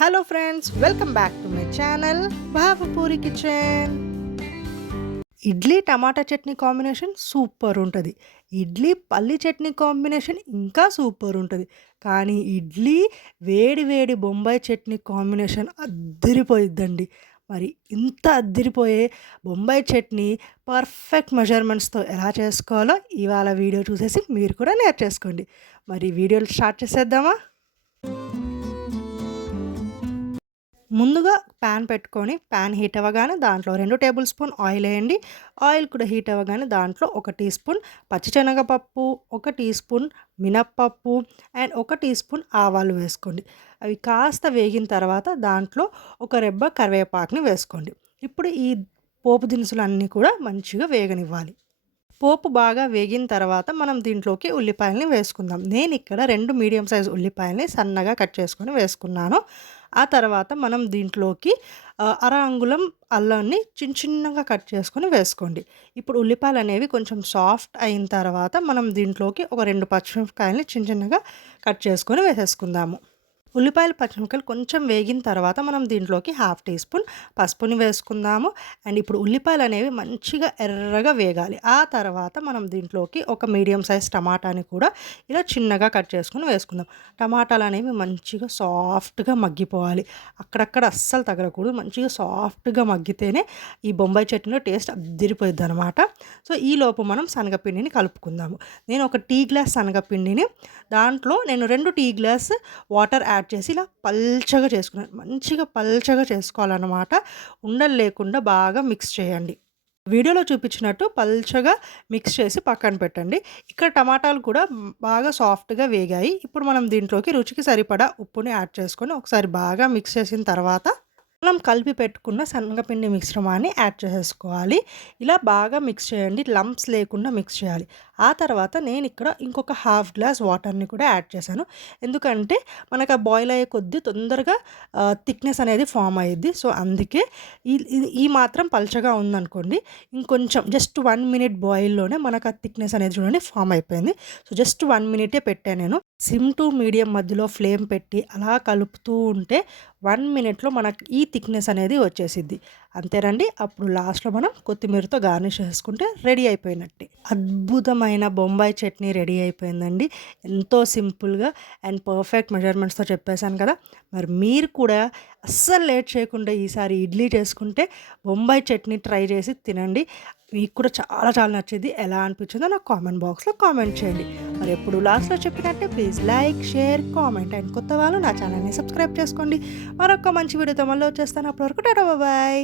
Hello friends, welcome back to my channel Babupuri kitchen. Idli tomato chutney combination super ఉంటుంది. ఇడ్లీ పల్లి chutney combination ఇంకా super ఉంటుంది. కానీ ఇడ్లీ వేడి వేడి బొంబాయి చట్నీ కాంబినేషన్ అద్దిరిపోయిద్దండి. మరి ఇంత అద్దిరిపోయే బొంబాయి చట్నీ పర్ఫెక్ట్ మెజర్మెంట్స్తో ఎలా చేసుకోవాలో ఇవాళ వీడియో చూసేసి మీరు కూడా నేర్చేసుకోండి. మరి వీడియోలు స్టార్ట్ చేసేద్దామా? ముందుగా ప్యాన్ పెట్టుకొని ప్యాన్ హీట్ అవ్వగానే దాంట్లో 2 టేబుల్ స్పూన్ ఆయిల్ వేయండి. ఆయిల్ కూడా హీట్ అవ్వగానే దాంట్లో 1 టీ స్పూన్ పచ్చిశనగపప్పు, 1 టీ స్పూన్ మినప్పప్పు అండ్ 1 టీ స్పూన్ ఆవాలు వేసుకోండి. అవి కాస్త వేగిన తర్వాత దాంట్లో ఒక రెబ్బ కరివేపాకుని వేసుకోండి. ఇప్పుడు ఈ పోపు దినుసులన్నీ కూడా మంచిగా వేగనివ్వాలి. పోపు బాగా వేగిన తర్వాత మనం దీంట్లోకి ఉల్లిపాయలని వేసుకుందాం. నేను ఇక్కడ 2 మీడియం సైజ్ ఉల్లిపాయలని సన్నగా కట్ చేసుకొని వేసుకున్నాను. ఆ తర్వాత మనం దీంట్లోకి అర అంగుళం అల్లాన్ని చిన్నగా కట్ చేసుకొని వేసుకోండి. ఇప్పుడు ఉల్లిపాయలు అనేవి కొంచెం సాఫ్ట్ అయిన తర్వాత మనం దీంట్లోకి ఒక 2 పచ్చిమిరపకాయలని చిన్నగా కట్ చేసుకొని వేసేసుకుందాము. ఉల్లిపాయలు పచ్చిమిరపకాయలు కొంచెం వేగిన తర్వాత మనం దీంట్లోకి 1/2 టీ స్పూన్ పసుపుని వేసుకుందాము. అండ్ ఇప్పుడు ఉల్లిపాయలు అనేవి మంచిగా ఎర్రగా వేగాలి. ఆ తర్వాత మనం దీంట్లోకి ఒక మీడియం సైజ్ టమాటాని కూడా ఇలా చిన్నగా కట్ చేసుకుని వేసుకుందాం. టమాటాలు అనేవి మంచిగా సాఫ్ట్గా మగ్గిపోవాలి. అక్కడక్కడ అస్సలు తగలకూడదు. మంచిగా సాఫ్ట్గా మగ్గితేనే ఈ బొంబాయి చట్నీలో టేస్ట్ అద్దిరిపోయిద్ది అనమాట. సో ఈలోపు మనం శనగపిండిని కలుపుకుందాము. నేను ఒక టీ గ్లాస్ శనగపిండిని దాంట్లో నేను 2 టీ గ్లాస్ వాటర్ యాడ్ చేసి ఇలా పల్చగా చేసుకున్నాను. మంచిగా పల్చగా చేసుకోవాలన్నమాట. ఉండలు లేకుండా బాగా మిక్స్ చేయండి. వీడియోలో చూపించినట్టు పల్చగా మిక్స్ చేసి పక్కన పెట్టండి. ఇక్కడ టమాటాలు కూడా బాగా సాఫ్ట్గా వేగాయి. ఇప్పుడు మనం దీంట్లోకి రుచికి సరిపడా ఉప్పుని యాడ్ చేసుకొని ఒకసారి బాగా మిక్స్ చేసిన తర్వాత మనం కలిపి పెట్టుకున్న శనగపిండి మిశ్రమాన్ని యాడ్ చేసేసుకోవాలి. ఇలా బాగా మిక్స్ చేయండి. లంప్స్ లేకుండా మిక్స్ చేయాలి. ఆ తర్వాత నేను ఇక్కడ ఇంకొక 1/2 గ్లాస్ వాటర్ని కూడా యాడ్ చేశాను. ఎందుకంటే మనకు ఆ బాయిల్ అయ్యే కొద్దీ తొందరగా థిక్నెస్ అనేది ఫామ్ అయ్యిద్ది. సో అందుకే ఈ మాత్రం పల్చగా ఉందనుకోండి, ఇంకొంచెం జస్ట్ 1 మినిట్ బాయిల్లోనే మనకు ఆ థిక్నెస్ అనేది చూడండి ఫామ్ అయిపోయింది. సో జస్ట్ 1 మినిటే పెట్టాను నేను. సిమ్ టు మీడియం మధ్యలో ఫ్లేమ్ పెట్టి అలా కలుపుతూ ఉంటే 1 మినిట్లో మనకి ఈ థిక్నెస్ అనేది వచ్చేసిద్ది. అంతేనండి. అప్పుడు లాస్ట్లో మనం కొత్తిమీరతో గార్నిష్ చేసుకుంటే రెడీ అయిపోయినట్టే. అద్భుతమైన బొంబాయి చట్నీ రెడీ అయిపోయిందండి. ఎంతో సింపుల్గా అండ్ పర్ఫెక్ట్ మెజర్మెంట్స్తో చెప్పేశాను కదా. మరి మీరు కూడా అస్సలు లేట్ చేయకుండా ఈసారి ఇడ్లీ చేసుకుంటే బొంబాయి చట్నీ ట్రై చేసి తినండి. మీకు కూడా చాలా నచ్చింది. ఎలా అనిపించిందో నాకు కామెంట్ బాక్స్లో కామెంట్ చేయండి. మరి ఎప్పుడు లాస్ట్లో చెప్పినట్టే please like, share, comment and కొత్త వాళ్ళు నా ఛానల్ని సబ్స్క్రైబ్ చేసుకోండి. మరొక మంచి వీడియోతో మళ్ళీ వచ్చేస్తాను. అప్పటివరకు టాటా బాయ్.